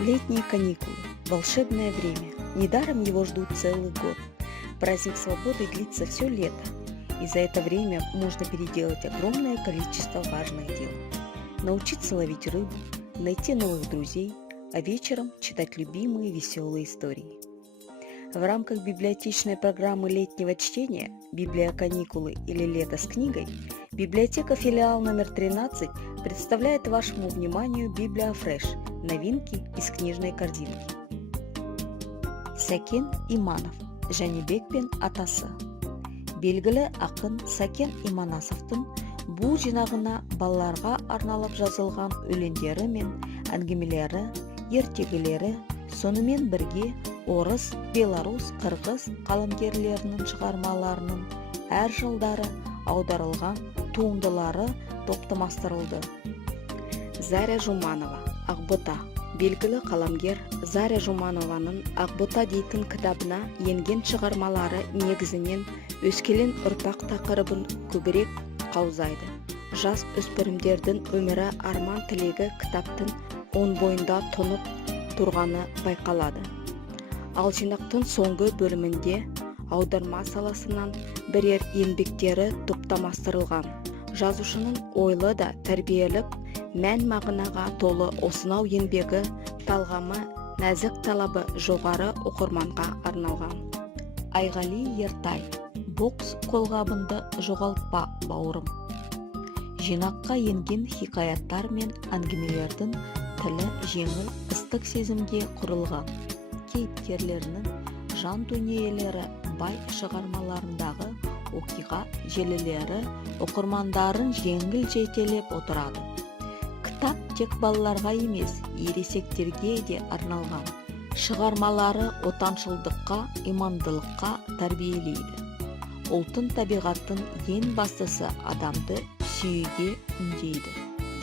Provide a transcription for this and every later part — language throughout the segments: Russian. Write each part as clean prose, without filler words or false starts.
Летние каникулы – волшебное время. Недаром его ждут целый год. Праздник свободы длится все лето, и за это время можно переделать огромное количество важных дел. Научиться ловить рыбу, найти новых друзей, а вечером читать любимые веселые истории. В рамках библиотечной программы летнего чтения «Библия каникулы» или «Лето с книгой» библиотека филиал номер 13 представляет вашему вниманию Библиофреш – новинки из книжной корзинки. Сәкен Иманов, Жәнібек атасы. Белгілі ақын Сәкен Иманасовтың бұл жинағына балаларға арналып жазылған өлеңдері мен әңгімелері, ертегілері, сонымен бірге орыс, белорус, қырғыз қаламгерлерінің шығармаларының әр жылдары аударылған туындылары топтастырылды. Заря Жуманова, Ақбота. Белгілі қаламгер Заря Жуманованың Ақбота дейтін кітабына енген шығармалары негізінен өскелең ұрпақ тақырыбын көбірек қаузайды. Жас өспірімдердің өмірі, арман тілегі кітаптың оң бойында тұнып тұрғаны байқалады. Ал жинақтың соңғы бөлімінде аударма саласынан бірер еңбектері топтастырылған. Жазушының ойлы да тәрбиелік, мән-мағынаға толы осынау еңбегі талғамы, нәзік талабы жоғары оқырманға арналған. Айғали Ертай, бокс қолғабынды жоғалтпа, бауырым. Жинаққа енген хикаяттар мен әңгімелердің тілі жеңіл, ыстық сезімге құрылған. Кейіпкерлерінің жан дүниелері бай шығармаларындағы оқиға желілері оқырмандарын жеңіл жетелеп отырады. Кітап тек балаларға емес, ересектерге де арналған. Шығармалары отаншылдыққа, имандылыққа тәрбиелейді. Ұлттың табиғаттың ең бастысы адамды сүюге үндейді.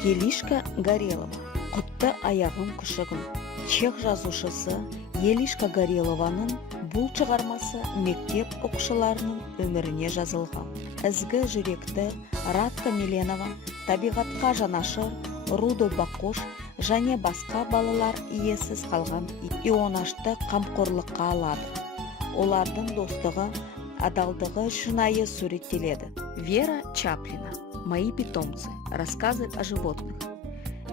Елишка Горелова, құтты аяғым күшігім. Чех жазушысы Елишка Горелованың бұл шығармасы мектеп оқушыларының өміріне жазылған. Ізгі жүректі Радка Миленова, табиғатқа жанашыр Рудо Бақош және басқа балалар иесіз қалған ионашты қамқорлыққа алады. Олардың достығы, адалдығы шынайы суреттеледі. Вера Чаплина, «Мои питомцы. Рассказы о животных».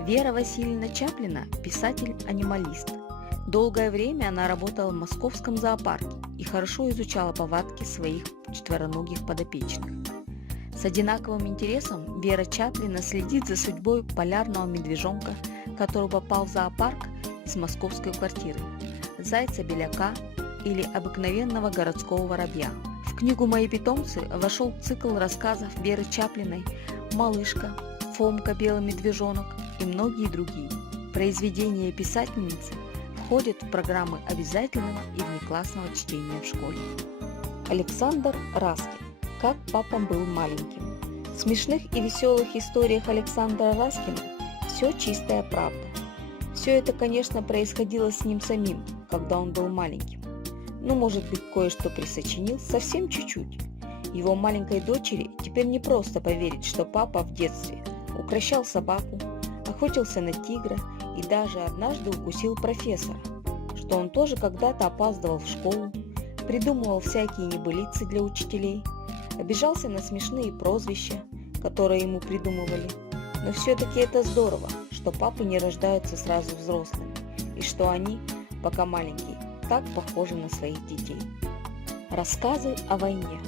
Вера Васильевна Чаплина – писатель-анималист. Долгое время она работала в московском зоопарке и хорошо изучала повадки своих четвероногих подопечных. С одинаковым интересом Вера Чаплина следит за судьбой полярного медвежонка, который попал в зоопарк из московской квартиры, зайца-беляка или обыкновенного городского воробья. В книгу «Мои питомцы» вошел цикл рассказов Веры Чаплиной «Малышка», «Фомка, белый медвежонок» и многие другие. Произведения писательницы входят в программы обязательного и внеклассного чтения в школе. Александр Раскин. Как папа был маленьким. В смешных и веселых историях Александра Раскина все чистая правда. Все это, конечно, происходило с ним самим, когда он был маленьким. Но, может быть, кое-что присочинил совсем чуть-чуть. Его маленькой дочери теперь не просто поверить, что папа в детстве укрощал собаку, охотился на тигра и даже однажды укусил профессора, что он тоже когда-то опаздывал в школу, придумывал всякие небылицы для учителей, обижался на смешные прозвища, которые ему придумывали. Но все-таки это здорово, что папы не рождаются сразу взрослыми, и что они, пока маленькие, так похожи на своих детей. Рассказы о войне.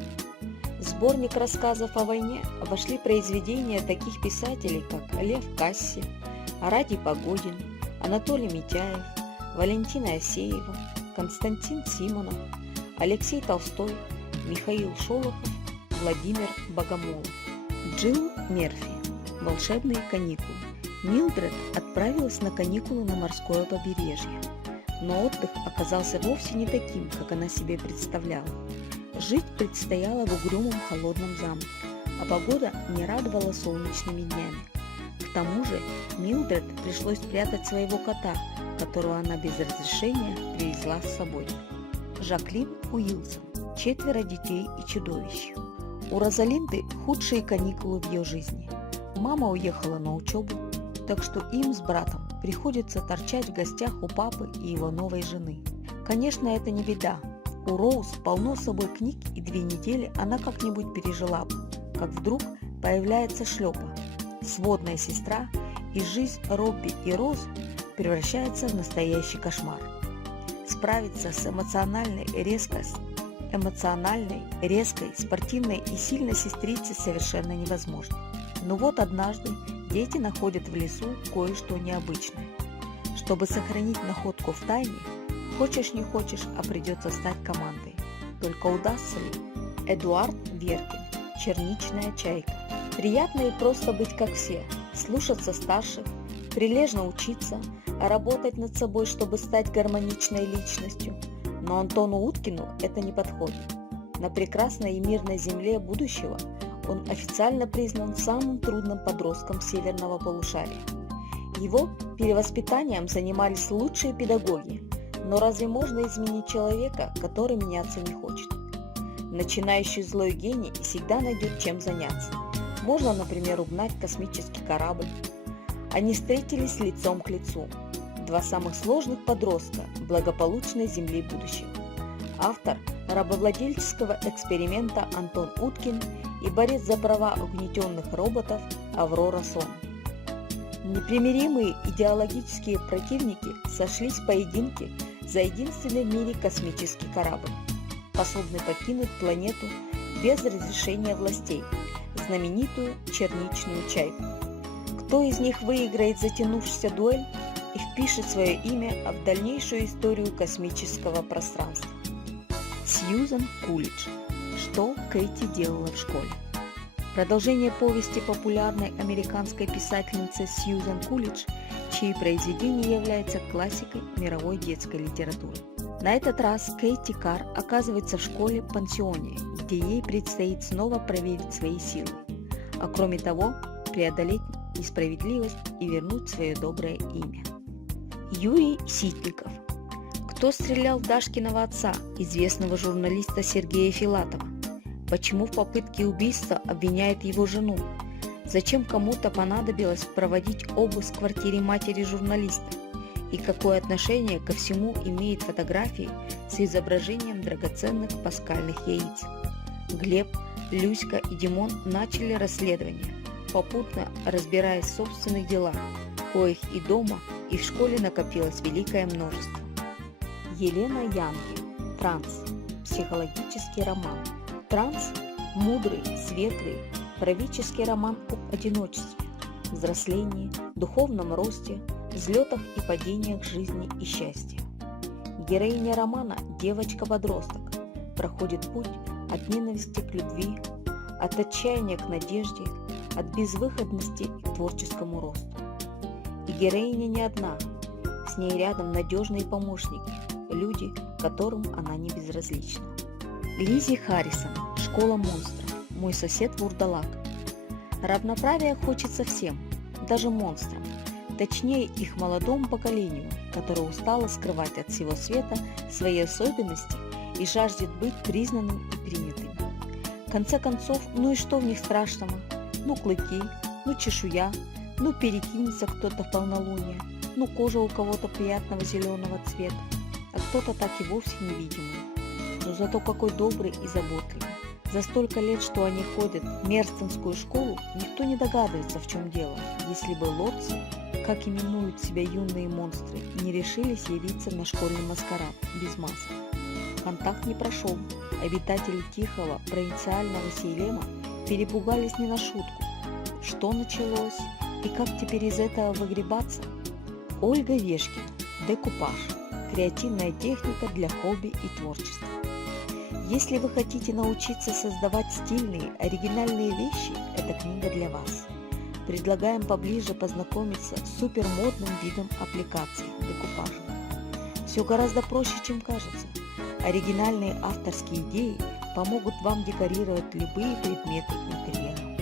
В сборник рассказов о войне вошли произведения таких писателей, как Лев Касси, Арадий Погодин, Анатолий Митяев, Валентина Асеева, Константин Симонов, Алексей Толстой, Михаил Шолохов, Владимир Богомолов. Джилл Мерфи. Волшебные каникулы. Милдред отправилась на каникулы на морское побережье. Но отдых оказался вовсе не таким, как она себе представляла. Жить предстояло в угрюмом холодном замке, а погода не радовала солнечными днями. К тому же Милдред пришлось спрятать своего кота, которого она без разрешения привезла с собой. Жаклин Уилсон. 4 детей и чудовищ. У Розалинды худшие каникулы в ее жизни. Мама уехала на учебу, так что им с братом приходится торчать в гостях у папы и его новой жены. Конечно, это не беда. У Роуз полно с собой книг, и 2 недели она как-нибудь пережила бы, как вдруг появляется Шлепа, сводная сестра, и жизнь Робби и Роз превращается в настоящий кошмар. Справиться с эмоциональной, резкой, спортивной и сильной сестрицей совершенно невозможно. Но вот однажды дети находят в лесу кое-что необычное. Чтобы сохранить находку в тайне, хочешь не хочешь, а придется стать командой. Только удастся ли? Эдуард Веркин, черничная чайка. Приятно и просто быть как все, слушаться старших, прилежно учиться, работать над собой, чтобы стать гармоничной личностью. Но Антону Уткину это не подходит. На прекрасной и мирной земле будущего он официально признан самым трудным подростком северного полушария. Его перевоспитанием занимались лучшие педагоги, но разве можно изменить человека, который меняться не хочет? Начинающий злой гений всегда найдет чем заняться. Можно, например, угнать космический корабль. Они встретились лицом к лицу. 2 самых сложных подростка благополучной земли будущего. Автор рабовладельческого эксперимента Антон Уткин и борец за права угнетенных роботов Аврора Сон. Непримиримые идеологические противники сошлись в поединке за единственный в мире космический корабль, способный покинуть планету без разрешения властей, знаменитую черничную чайку. Кто из них выиграет затянувшуюся дуэль и впишет свое имя в дальнейшую историю космического пространства? Сьюзан Кулидж. Что Кэти делала в школе? Продолжение повести популярной американской писательницы Сьюзан Кулидж, чьи произведения являются классикой мировой детской литературы. На этот раз Кэти Карр оказывается в школе-пансионе, где ей предстоит снова проверить свои силы, а кроме того преодолеть несправедливость и вернуть свое доброе имя. Юрий Ситников. Кто стрелял в Дашкиного отца, известного журналиста Сергея Филатова? Почему в попытке убийства обвиняет его жену? Зачем кому-то понадобилось проводить обыск в квартире матери журналиста? И какое отношение ко всему имеет фотографии с изображением драгоценных паскальных яиц? Глеб, Люська и Димон начали расследование, попутно разбираясь в собственных делах, коих и дома, и в школе накопилось великое множество. Елена Янги. Транс. Психологический роман. Транс – мудрый, светлый, правительский роман об одиночестве, взрослении, духовном росте, взлетах и падениях жизни и счастья. Героиня романа – девочка-подросток, проходит путь от ненависти к любви, от отчаяния к надежде, от безвыходности к творческому росту. И героиня не одна, с ней рядом надежные помощники, люди, которым она не безразлична. Лизи Харрисон. Школа монстров. Мой сосед вурдалак. Равноправия хочется всем, даже монстрам, точнее их молодому поколению, которое устало скрывать от всего света свои особенности и жаждет быть признанным и принятым. В конце концов, ну и что в них страшного? Ну клыки, ну чешуя, ну перекинется кто-то в полнолуние, ну кожа у кого-то приятного зеленого цвета, а кто-то так и вовсе невидимый. Но зато какой добрый и заботливый. За столько лет, что они ходят в Мерстонскую школу, никто не догадывается, в чем дело, если бы лотцы, как именуют себя юные монстры, не решились явиться на школьный маскарад без масок. Контакт не прошел. Обитатели тихого провинциального Сейлема перепугались не на шутку. Что началось и как теперь из этого выгребаться? Ольга Вешкина. Декупаж. Креативная техника для хобби и творчества. Если вы хотите научиться создавать стильные, оригинальные вещи, эта книга для вас. Предлагаем поближе познакомиться с супермодным видом аппликации – декупажем. Все гораздо проще, чем кажется. Оригинальные авторские идеи помогут вам декорировать любые предметы интерьера.